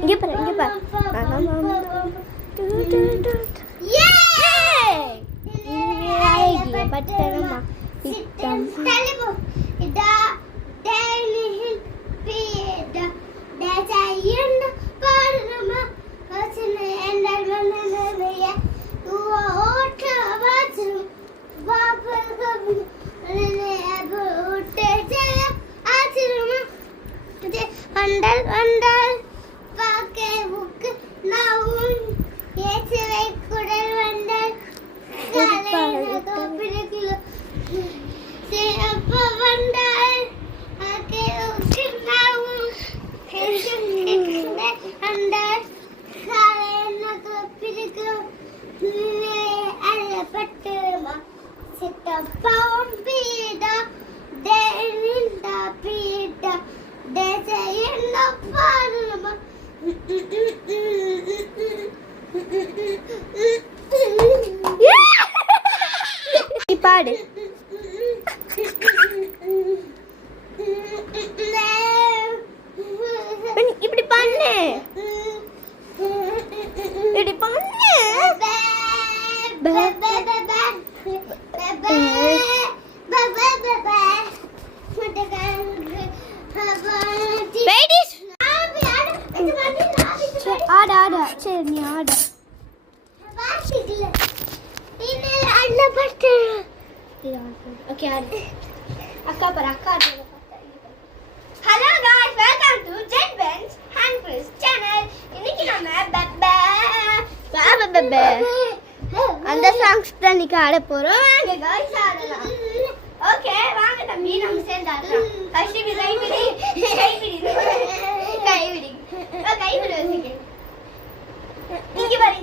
இங்க பாரு பட்டணமா வந்தால் பாக்கே புக்கு நான் ஏசுவை குடல் வந்தால் பிறகு அப்பா வந்தால் பாக்கே புக்கு நான் வந்தால் சாலை எனக்கு பிறகு அல்லப்பட்டுமா சித்தப்பாவும் பீடா தேனிந்த பீடா தேச என்ன பாருமா பாடு இப்படி பண்ணு இப்படி பண்ணு ஆட ஆட சரி நீ ஆட ஓகே ஆடு அக்கா பாரு அக்கா ஆடு ஹலோ गाइस வெல்கம் டு ஜெட் பென்ஸ் ஹேண்ட் கிறிஸ் சேனல் இன்னைக்கு நம்ம பப்ப அந்த சாங்ஸ் தான் நீங்க ஆட போறோம் வாங்க गाइस ஆடலாம் ஓகே வாங்க தம்பி நம்ம சேர்ந்து ஆடலாம் கஷ்டிபி கைவிடி வசிக்க இங்க பாரு